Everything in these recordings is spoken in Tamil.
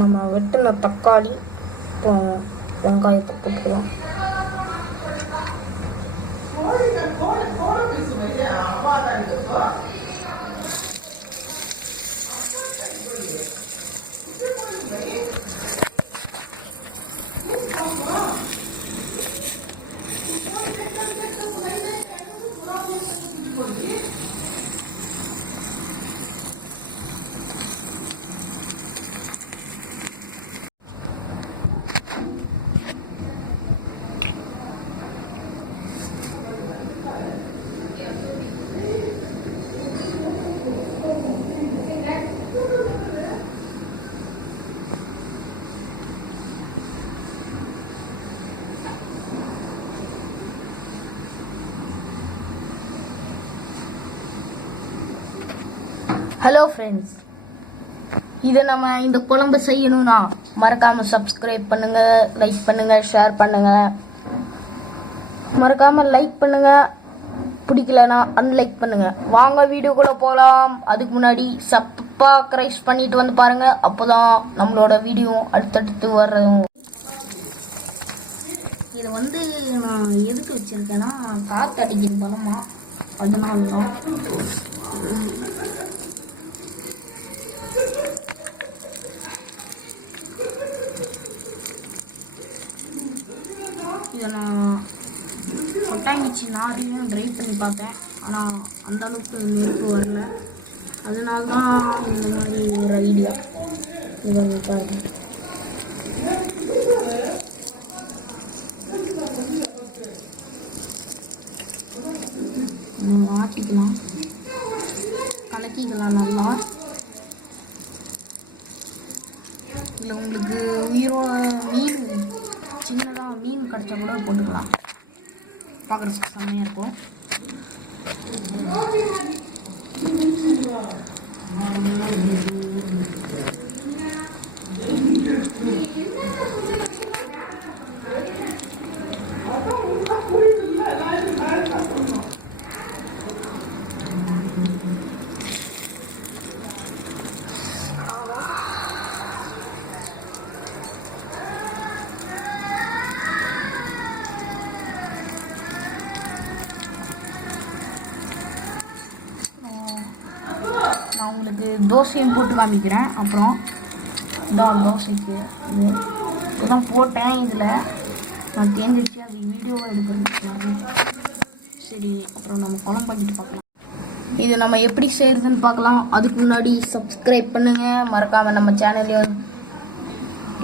நம்ம வெட்டின தக்காளி வெங்காயத்தை போட்டுக்கலாம். ஹலோ ஃப்ரெண்ட்ஸ், இதை நம்ம இந்த குழம்பு செய்யணும்னா மறக்காமல் சப்ஸ்கிரைப் பண்ணுங்கள், லைக் பண்ணுங்கள், ஷேர் பண்ணுங்கள். மறக்காமல் லைக் பண்ணுங்கள், பிடிக்கலனா அன்லைக் பண்ணுங்கள். வாங்க வீடியோக்குள்ளே போகலாம். அதுக்கு முன்னாடி சப்ஸ்கிரைப் பண்ணிட்டு வந்து பாருங்கள். அப்போ தான் நம்மளோட வீடியோ அடுத்தடுத்து வர்றோம். இதை நான் எதுக்கு வச்சுருக்கேன்னா காற்று அடிக்கிற பலமா, அதனால தான். இதை நான் கொட்டாங்கிச்சி நாரையும் ட்ரை பண்ணி பார்த்தேன். ஆனால் அந்தளவுக்கு நெருப்பு வரல. அதனால தான் இந்த மாதிரி ஒரு ஐடியா. இதை பாருங்க. ஆட்டிக்கலாம், கலக்கிக்கலாம் நல்லா. இல்லை உங்களுக்கு மீன் சின்னதாக மீன் கடிச்சா கூட போட்டுக்கலாம். பார்க்குறதுக்கு செம்மையாக இருக்கும். நான் உங்களுக்கு தோசையும் போட்டு காமிக்கிறேன். அப்புறம் இதான் தோசைக்கு இதுதான் போட்டேன். இதில் நான் தேர்ந்துச்சு, அது வீடியோவை எடுக்கிறது. சரி, அப்புறம் நம்ம குழம்பு பண்ணிட்டு பார்க்கலாம். இது நம்ம எப்படி செய்கிறதுன்னு பார்க்கலாம். அதுக்கு முன்னாடி சப்ஸ்கிரைப் பண்ணுங்கள், மறக்காமல் நம்ம சேனலையும்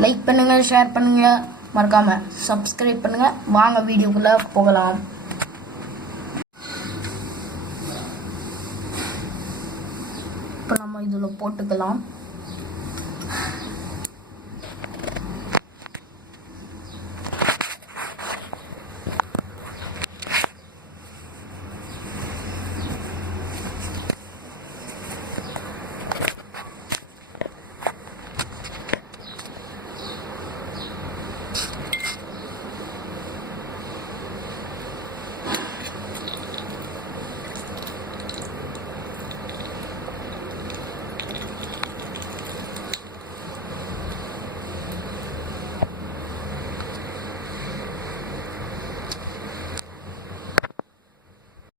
லைக் பண்ணுங்கள், ஷேர் பண்ணுங்கள், மறக்காமல் சப்ஸ்கிரைப் பண்ணுங்கள். வாங்க வீடியோக்குள்ளே போகலாம். இப்போ நம்ம இதில் போட்டுக்கலாம்.